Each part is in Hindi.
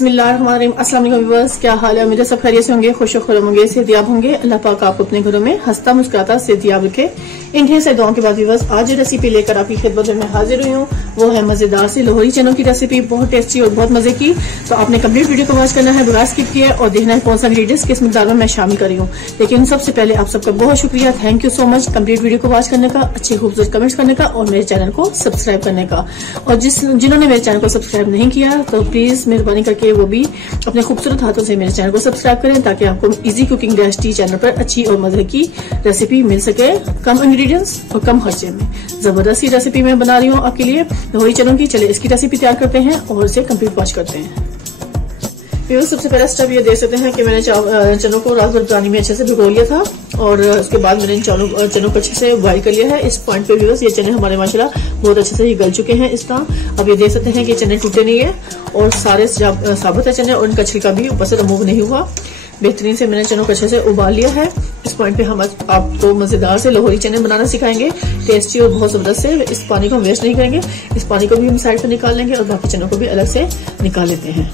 बिस्मिल्लाहिर्रहमानिर्रहीम। अस्सलाम वालेकुम व्यूअर्स, क्या हाल है? मेरे सब खैरियत से होंगे, खुश-खुर्रम होंगे, सेहतियाब होंगे। अल्लाह पाक आपको अपने घरों में हंसता मुस्कुराता सेहतियाब रखे। इन ढेर से दुआओं के बाद व्यूअर्स, आज जो रेसिपी लेकर आपकी खिदमत में हाजिर हुई हूँ वो है मजेदार सी लोहरी चनों की रेसिपी, बहुत टेस्टी और बहुत मजे की। तो आपने कंप्लीट वीडियो को वॉच करना है, बगैर स्किप किया और देखना है कौन सा इंग्रेडिएंट्स किस मिकदार में मैं शामिल कर रही हूँ। लेकिन सबसे पहले आप सबका बहुत शुक्रिया, thank you so much complete video को वॉच करने का, अच्छे खूबसूरत कमेंट्स करने का और मेरे चैनल को सब्सक्राइब करने का। और जिन्होंने मेरे चैनल को सब्सक्राइब नहीं किया तो प्लीज मेहरबानी करके वो भी अपने खूबसूरत हाथों से मेरे चैनल को सब्सक्राइब करें, ताकि आपको इजी कुकिंग रेसिपी चैनल पर अच्छी और मजे की रेसिपी मिल सके, कम इंग्रेडिएंट्स और कम खर्चे में। जबरदस्त रेसिपी मैं बना रही हूँ आपके लिए लोहरी चनों की। चलिए इसकी रेसिपी तैयार करते हैं और इसे कंप्लीट वॉच करते हैं। सबसे पहला स्टेप ये देख सकते हैं कि मैंने चनों को रात भर पानी में अच्छे से भिगो लिया था और उसके बाद मैंने चनों को अच्छे से बॉइल कर लिया है। इस पॉइंट पे व्यूअर्स ये चने हमारे माशाल्लाह बहुत अच्छे से गल चुके हैं इस तरह। अब ये देख सकते हैं कि चने टूटे नहीं है और सारे साबुत है चने और उनका छिलका भी ऊपर से रिमूव नहीं हुआ। बेहतरीन से मैंने चनों को अच्छे से उबाल लिया है। इस पॉइंट पे हम आपको मजेदार से लोहरी चने बनाना सिखाएंगे, टेस्टी और बहुत जबरदस्त से। इस पानी को हम वेस्ट नहीं करेंगे, इस पानी को भी हम साइड पे निकाल लेंगे और बाकी चनों को भी अलग से निकाल लेते हैं।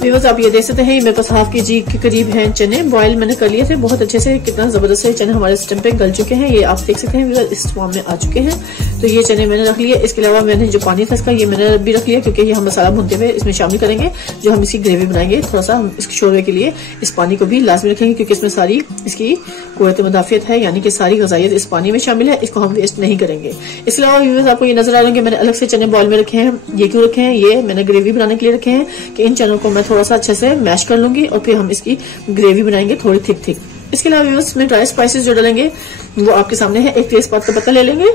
व्यूअर्स आप ये देख सकते हैं, मेरे पास हाफ केजी के करीब हैं चने, बॉयल मैंने कर लिए थे बहुत अच्छे से। कितना जबरदस्त से चने हमारे सिस्टम पे गल चुके हैं, ये आप देख सकते हैं व्यूअर्स, इस फॉर्म में आ चुके हैं। तो ये चने मैंने रख लिए। इसके अलावा मैंने जो पानी था इसका ये मैंने भी रख लिया, क्योंकि ये हम मसाला भूनते हुए इसमें शामिल करेंगे। जो हम इसकी ग्रेवी बनाएंगे थोड़ा सा हम इसके शोरबे के लिए इस पानी को भी लाजमी रखेंगे, क्योंकि इसमें सारी इसकी कुव्वत मुदाफियत है, यानी कि सारी ग़िज़ाइयत इस पानी में शामिल है। इसको हम वेस्ट नहीं करेंगे। इसके अलावा व्यूअर्स आपको ये नजर आ रहा है कि मैंने अलग से चने बॉयल में रखे हैं। ये क्यों रखे हैं? ये मैंने ग्रेवी बनाने के लिए रखे हैं कि इन चनों को मैं थोड़ा सा अच्छे से मैश कर लूंगी और फिर हम इसकी ग्रेवी बनाएंगे थोड़ी थिक। इसके अलावा व्यूअर्स में ड्राई स्पाइसेस जो डालेंगे वो आपके सामने है। एक तेजपात का पत्ता ले लेंगे।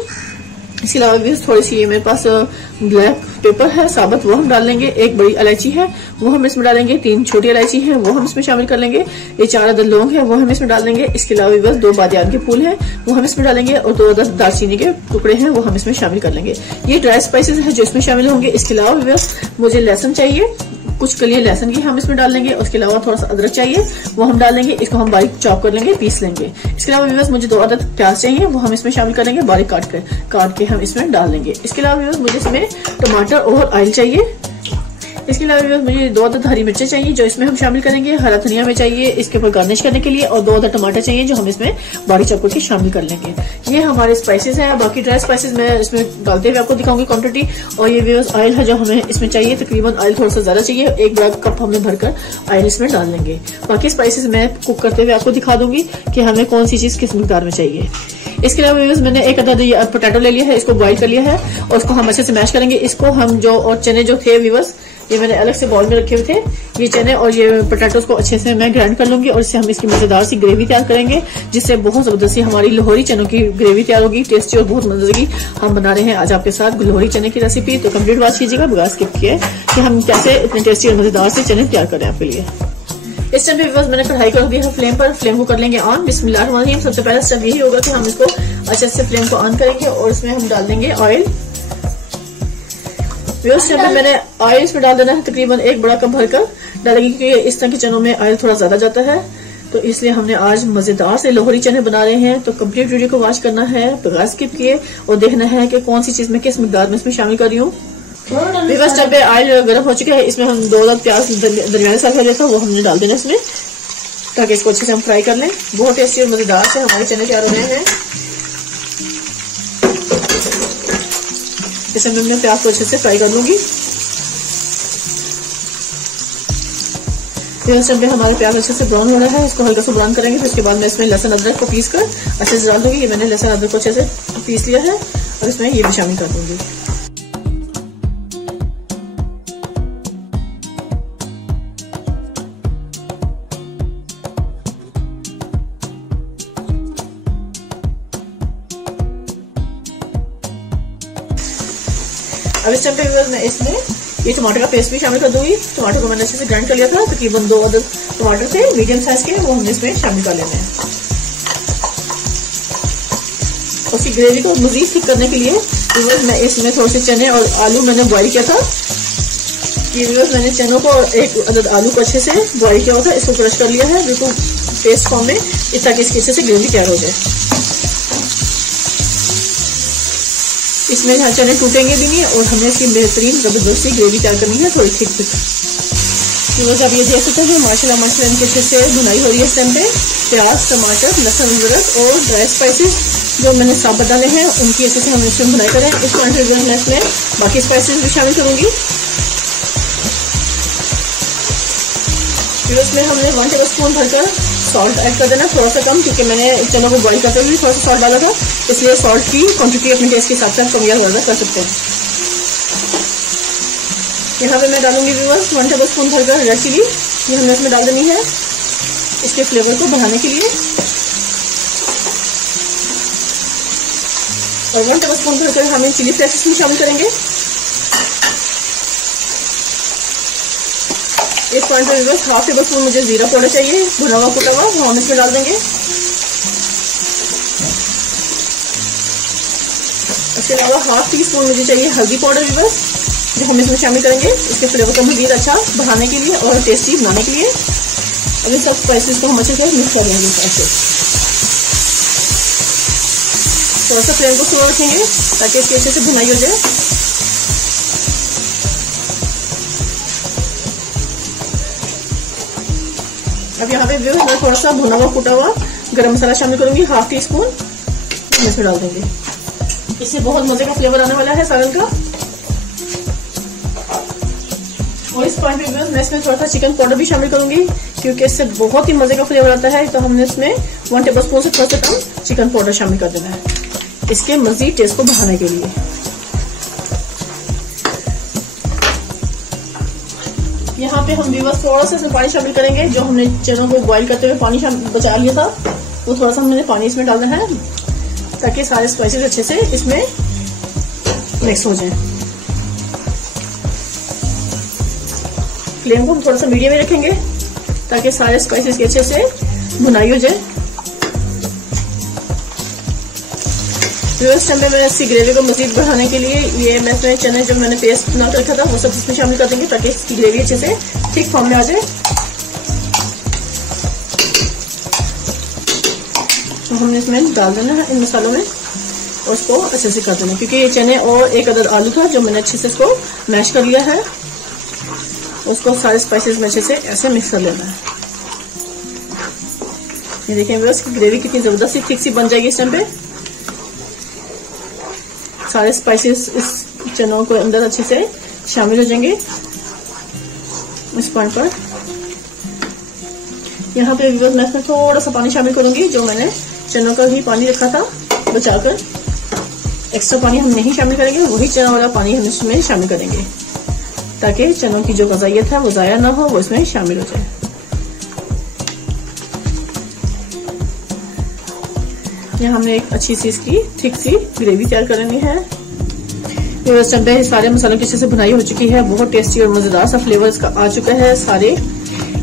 इसके अलावा व्यूअर्स थोड़ी सी मेरे पास ब्लैक पेपर है साबुत, वो हम डाल लेंगे। एक बड़ी इलायची है वो हम इसमें डालेंगे। 3 छोटी इलायची है वो हम इसमें शामिल कर लेंगे। ये 4 अदद लौंग है वो हम इसमें डाल देंगे। इसके अलावा व्यूअर्स 2 बादियान के फूल हैं वो हम इसमें डालेंगे और 2 अदद दालचीनी के टुकड़े हैं वो हम इसमें शामिल कर लेंगे। ये ड्राई स्पाइसेस है जो इसमें शामिल होंगे। इसके अलावा व्यूअर्स मुझे लहसुन चाहिए, कुछ कलियां लहसुन की हम इसमें डाल लेंगे। उसके अलावा थोड़ा सा अदरक चाहिए वो हम डाल लेंगे। इसको हम बारीक चॉप कर लेंगे, पीस लेंगे। इसके अलावा व्यूअर्स मुझे 2 अदद प्याज चाहिए वो हम इसमें शामिल करेंगे, बारीक काट के हम इसमें डाल लेंगे। इसके अलावा व्यूअर्स मुझे इसमें टमाटर और ऑयल चाहिए। इसके अलावा व्यूअर्स मुझे 2 अदद हरी मिर्चें चाहिए जो इसमें हम शामिल करेंगे। हरा धनिया में चाहिए इसके ऊपर गार्निश करने के लिए और 2 अदद टमाटर चाहिए जो हम इसमें बारीक चॉप करके शामिल कर लेंगे। ये हमारे स्पाइसेस हैं। बाकी ड्राई स्पाइसेस मैं इसमें डालते हुए आपको दिखाऊंगी क्वांटिटी। और ये व्यूअर्स ऑयल है जो हमें इसमें चाहिए, तकरीबन ऑयल थोड़ा सा ज्यादा चाहिए, 1 बड़ा कप हमने भरकर ऑयल इसमें डाल लेंगे। बाकी स्पाइसेस मैं कुक करते हुए आपको दिखा दूंगी कि हमें कौन सी चीज किस मिकदार में चाहिए। इसके अलावा व्यूअर्स मैंने 1 अदद पोटैटो ले लिया है, इसको बॉइल कर लिया है और इसको हम अच्छे से मैश करेंगे। इसको हम जो और चने जो थे व्यूअर्स ये मैंने अलग से बाउल में रखे हुए थे, ये चने और ये पोटैटोस को अच्छे से मैं ग्राइंड कर लूंगी और इससे हम इसकी मजेदार सी ग्रेवी तैयार करेंगे, जिससे बहुत जबरदस्त सी हमारी लोहरी चनों की ग्रेवी तैयार होगी, टेस्टी और बहुत मजे की। हम बना रहे हैं आज आपके साथ लोहरी चने की रेसिपी, तो कंप्लीट वॉच कीजिएगा बगैर स्किप किए कि हम कैसे इतने टेस्टी और मजेदार से चने तैयार करें आपके लिए। इस टाइम पे मैंने कढ़ाई कर दिया है फ्लेम पर, फ्लेम को कर लेंगे ऑन। बिस्मिल्लाहिर्रहमानिर्रहीम। सबसे पहला स्टेप यही होगा कि हम इसको अच्छे से फ्लेम को ऑन करेंगे और इसमें हम डाल देंगे ऑयल। मैंने ऑयल इसमें डाल देना है, तकरीबन 1 बड़ा कप भरकर डालेंगे, क्योंकि इस तरह के चनों में ऑयल थोड़ा ज्यादा जाता है, तो इसलिए हमने आज मजेदार से लोहरी चने बना रहे हैं। तो कंप्लीट वीडियो को वॉच करना है बगैर स्किप किए और देखना है कि कौन सी चीज में किस मिकदार में इसमें शामिल कर रही हूँ। बस जब ऑयल गर्म हो चुका है, इसमें हम 2 अदद प्याज दरमियाने साइज का लिया था वो हमने डाल देना इसमें, ताकि इसको अच्छे से हम फ्राई कर लें। बहुत टेस्टी और मजेदार से हमारे चने तैयार हो रहे हैं। इसे मैं प्याज को अच्छे से फ्राई कर लूंगी। हमारे प्याज अच्छे से ब्राउन हो रहा है, इसको हल्का सा ब्राउन करेंगे। फिर उसके बाद मैं इसमें लहसुन अदरक को पीस कर अच्छे से डाल दूंगी। ये मैंने लहसुन अदरक को अच्छे से पीस लिया है और इसमें ये भी शामिल कर दूंगी। अब इस टाइम पे मैं इसमें ये टमाटर का पेस्ट भी शामिल कर दूंगी। टमाटर को मैंने अच्छे से ग्राइंड कर लिया था, तकरीबन 2 अदद टमाटर थे मीडियम साइज के, वो हमने इसमें शामिल कर लेने हैं। उसकी ग्रेवी को मजीद थिक करने के लिए मैं इसमें थोड़े से चने और आलू मैंने बॉईल किया था। ये मैंने चनों को और 1 अदद आलू को अच्छे से बॉईल किया था, इसको क्रश कर लिया है बिल्कुल पेस्ट फॉर्म में, इस ताकि इसकी अच्छे से ग्रेवी तैयार हो जाए। इसमें चने टूटेंगे भी नहीं और हमें इसकी बेहतरीन जबरदस्ती ग्रेवी तैयार करनी है, थोड़ी थिक। व्यूअर्स आप ये देख सकते हैं माशाल्लाह इनके अच्छे से भुनाई हो रही है इस टाइम पे। प्याज, टमाटर, लहसुन, अदरक और ड्राई स्पाइसेस जो मैंने साबुत डाले हैं उनकी अच्छे से हम इसमें भुनाई करें। इस पॉइंट पे मैं इसमें बाकी स्पाइसेस भी शामिल करूंगी। फिर इसमें हमने 1 टेबल स्पून भरकर सॉल्ट ऐड कर देना, थोड़ा सा कम, क्योंकि मैंने चनों को बॉईल करते हुए थोड़ा सा सॉल्ट डाला था, इसलिए सॉल्ट की क्वांटिटी अपने टेस्ट के हिसाब से कम या ज्यादा कर सकते हैं। यहाँ पे मैं डालूंगी व्यूअर्स 1 टेबल स्पून भरकर रेड चिली, ये हमने इसमें डाल देनी है इसके फ्लेवर को बढ़ाने के लिए। और 1 टेबल स्पून भरकर हम चिली फ्लेक्स में शामिल करेंगे। इस पॉइंट पर व्यूअर्स 1/2 टेबल स्पून मुझे जीरा पाउडर चाहिए, भुना हुआ कुटा हुआ, वो हम इसमें डाल देंगे। इसके अलावा 1/2 टीस्पून मुझे चाहिए हल्दी पाउडर व्यूअर्स, जो हम इसमें शामिल करेंगे इसके फ्लेवर को मज़ीद अच्छा बढ़ाने के लिए और टेस्टी बनाने के लिए। अब इन सब स्पाइसेस को हम अच्छे से मिक्स कर देंगे। ऐसे थोड़ा सा फ्लेम को स्लो रखेंगे ताकि इसकी अच्छे से भुनाई हो जाए। अब यहाँ पे मैं थोड़ा सा भुना हुआ कुटा हुआ गरम मसाला शामिल करूंगी, 1/2 टीस्पून इसमें डाल देंगे। इससे बहुत मजे का फ्लेवर आने वाला है सालन का। और इस पॉइंट पे मैं इसमें थोड़ा सा चिकन पाउडर भी शामिल करूंगी, क्योंकि इससे बहुत ही मजे का फ्लेवर आता है। तो हमने इसमें 1 टेबल स्पून से थोड़ा सा कम चिकन पाउडर शामिल कर देना है इसके मजीद टेस्ट को बढ़ाने के लिए। यहाँ पे हम व्यूअर्स थोड़ा सा इसमें पानी शामिल करेंगे, जो हमने चनों को बॉईल करते हुए पानी बचा लिया था, वो थोड़ा सा हमने पानी इसमें डालना है ताकि सारे स्पाइसेस अच्छे से इसमें मिक्स हो जाएं। फ्लेम को हम थोड़ा सा मीडियम में रखेंगे ताकि सारे स्पाइसेस की अच्छे से भुनाई हो जाए। इस टाइम पे मैं इसकी ग्रेवी को मजीद बढ़ाने के लिए ये मैं इसमें चने जो मैंने पेस्ट बना कर रखा था वो सब इसमें शामिल कर देंगे ताकि इसकी ग्रेवी अच्छे से ठीक फॉर्म में आ जाए। तो हमने इसमें डाल देना है इन मसालों में और उसको अच्छे से कर देना, क्योंकि ये चने और एक अदद आलू था जो मैंने अच्छे से इसको मैश कर लिया है, उसको सारे स्पाइसेस में अच्छे से ऐसे मिक्स कर लेना है। ये देखें इसकी ग्रेवी कितनी जबरदस्त सी थिक सी बन जाएगी। इस टाइम पे सारे स्पाइसेस इस चनों को अंदर अच्छे से शामिल हो जाएंगे। इस पॉइंट पर यहाँ पे मैं इसमें थोड़ा सा पानी शामिल करूंगी, जो मैंने चनों का ही पानी रखा था बचाकर। एक्स्ट्रा पानी हम नहीं शामिल करेंगे, वही चना वाला पानी हम इसमें शामिल करेंगे ताकि चनों की जो ग़ज़ाइयत है वो ज़ाया ना हो, वो इसमें शामिल हो जाए। यहाँ हमने एक अच्छी सी इसकी थिक सी ग्रेवी तैयार करनी है। इस टाइम पे सारे मसालों की अच्छे से भुनाई हो चुकी है, बहुत टेस्टी और मजेदार सा फ्लेवर इसका आ चुका है सारे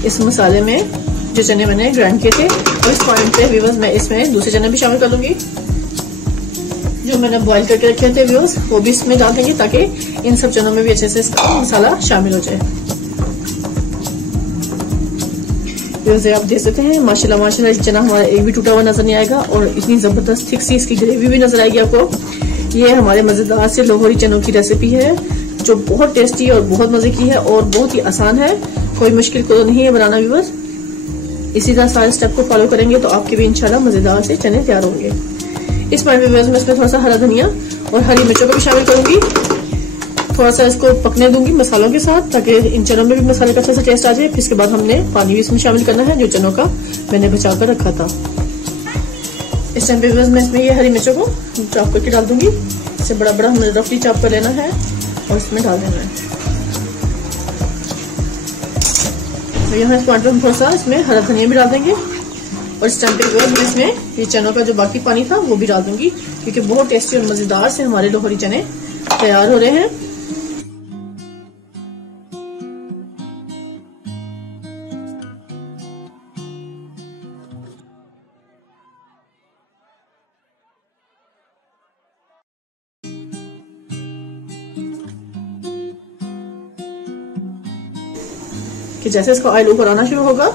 इस मसाले में जो चने मैंने ग्राइंड किए थे। और इस पॉइंट पे व्यूअर्स मैं इसमें दूसरे चने भी शामिल कर लूंगी जो मैंने बॉईल करके रखे थे व्यूअर्स, वो भी इसमें डाल देंगे ताकि इन सब चनों में भी अच्छे से इसका मसाला शामिल हो जाए। आप देख सकते हैं माशाल्लाह माशाल्लाह चना हमारा एक भी टूटा हुआ नजर नहीं आएगा और इतनी जबरदस्त थिक सी इसकी ग्रेवी भी नजर आएगी आपको। ये हमारे मजेदार से लाहौरी चनों की रेसिपी है जो बहुत टेस्टी और बहुत मजे की है और बहुत ही आसान है, कोई मुश्किल को नहीं है बनाना व्यूअर्स। इसी तरह सारे स्टेप को फॉलो करेंगे तो आपके भी इंशाल्लाह मजेदार से चने तैयार होंगे। इस पॉइंट पे व्यूअर्स मैं इसमें थोड़ा सा हरा धनिया और हरी मिर्चों को भी शामिल करूंगी, थोड़ा सा इसको पकने दूंगी मसालों के साथ ताकि इन चनों में भी मसाले का अच्छा सा टेस्ट आ जाए। फिर इसके बाद हमने पानी भी इसमें शामिल करना है जो चनों का मैंने बचा कर रखा था। इस टाइम पे मैं इसमें ये हरी मिर्चों को चॉप करके डाल दूंगी, इसे बड़ा बड़ा हमें रफली चॉप कर लेना है और इसमें डाल देना है। तो यहाँ इस पॉइंट पर हम थोड़ा सा इसमें हरा धनिया भी डाल देंगे और इस टाइम पे मैं इसमें ये चनों का जो बाकी पानी था वो भी डाल दूंगी, क्योंकि बहुत टेस्टी और मजेदार से हमारे लाहौरी चने तैयार हो रहे हैं। कि जैसे इसका ऑयल ऊपर आना शुरू होगा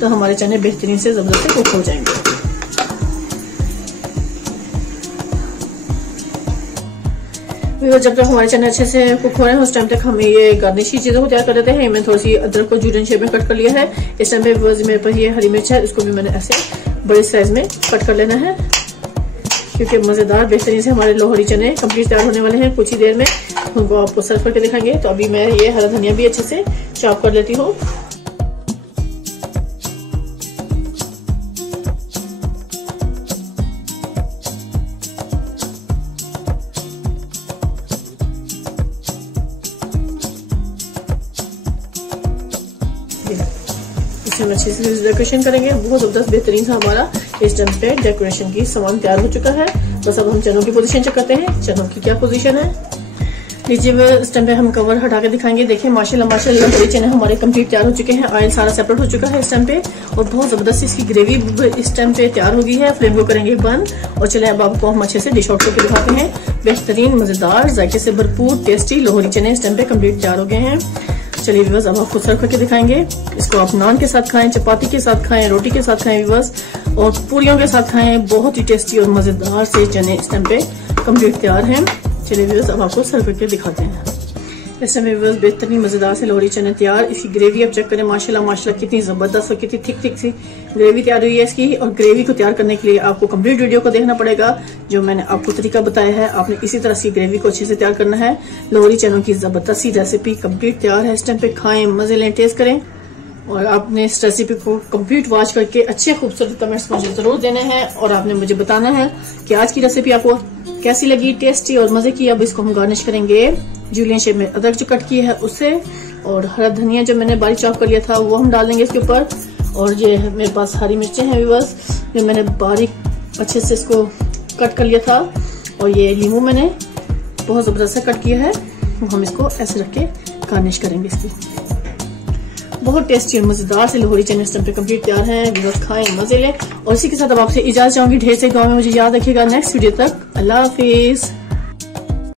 तो हमारे चने बेहतरीन से जबरदस्त कुक हो जाएंगे। जब तक हमारे चने अच्छे से कुक हो रहे हैं उस टाइम तक हम ये गार्निश की चीजों को तैयार कर लेते हैं। मैंने थोड़ी सी अदरक को जूलियन शेप में कट कर लिया है। इस टाइम पे मेरे पास ये हरी मिर्च है, इसको भी मैंने ऐसे बड़े साइज में कट कर लेना है, क्योंकि मजेदार बेहतरीन से हमारे लोहरी चने कंप्लीट तैयार होने वाले हैं। कुछ ही देर में उनको आपको सर्व करके दिखाएंगे। तो अभी मैं ये हरा धनिया भी अच्छे से चॉप कर लेती हूँ। हम अच्छे से डेकोरेशन करेंगे। बहुत जबरदस्त बेहतरीन सा हमारा इस टाइम पे डेकोरेशन की सामान तैयार हो चुका है। बस अब हम चनों की पोजीशन चेक करते हैं, चनों की क्या पोजीशन है। लीजिए इस टाइम पे हम कवर हटा के दिखाएंगे। देखिए माशाल्लाह माशाल्लाह लोहरी चने हमारे कंप्लीट तैयार हो चुके हैं। ऑयल सारा सेपरेट हो चुका है इस टाइम पे, और बहुत जबरदस्त इसकी ग्रेवी इस टाइम पे तैयार हो गई है। फ्लेम को करेंगे बंद और चले अब आपको हम अच्छे से डिश आउट करके दिखाते हैं। बेहतरीन मजेदार जायके से भरपूर टेस्टी लोहरी चने इस टाइम पे कंप्लीट तैयार हो गए हैं। चलिए व्यूअर्स अब आपको सर्व करके दिखाएंगे। इसको आप नान के साथ खाएं, चपाती के साथ खाएं, रोटी के साथ खाएं व्यूअर्स, और पूरियों के साथ खाएं। बहुत ही टेस्टी और मजेदार से चने इस टाइम पे कंप्लीट तैयार हैं। चलिए व्यूअर्स अब आपको सर्व करके दिखाते हैं। इस टाइम व्यूअर्स बेहतरीन मजेदार से लोहरी चने तैयार। इसकी ग्रेवी आप चेक करें, माशाल्लाह माशाल्लाह कितनी जबरदस्त और कितनी थिक सी ग्रेवी तैयार हुई है इसकी। और ग्रेवी को तैयार करने के लिए आपको कंप्लीट वीडियो को देखना पड़ेगा, जो मैंने आपको तरीका बताया है। आपने इसी तरह से ग्रेवी को अच्छे से तैयार करना है। लोहरी चनों की जबरदस्त सी रेसिपी कंप्लीट तैयार है। इस टाइम पे खाएं, मजे लें, टेस्ट करें, और आपने इस रेसिपी को कंप्लीट वॉच करके अच्छे खूबसूरत कमेंट्स मुझे जरूर देने हैं, और आपने मुझे बताना है कि आज की रेसिपी आपको कैसी लगी, टेस्टी और मजे की। अब इसको हम गार्निश करेंगे जूलियन शेप में अदरक जो कट की है उससे, और हरा धनिया जो मैंने बारीक चॉप कर लिया था वो हम डाल देंगे इसके ऊपर। और ये मेरे पास हरी मिर्चें हैं व्यूअर्स, जो मैंने बारीक अच्छे से इसको कट कर लिया था, और ये लीमू मैंने बहुत जबरदस्त से कट किया है। हम इसको ऐसे रख के गार्निश करेंगे इसकी। बहुत टेस्टी और मजेदार से लोहरी चने इस टाइम पे कंप्लीट तैयार हैं। व्यूअर्स खाएं, मजे लें, और इसी के साथ अब आपसे इजाजत चाहूंगी। ढेर से गाँव में मुझे याद रखिएगा। नेक्स्ट वीडियो तक अल्लाह हाफिज।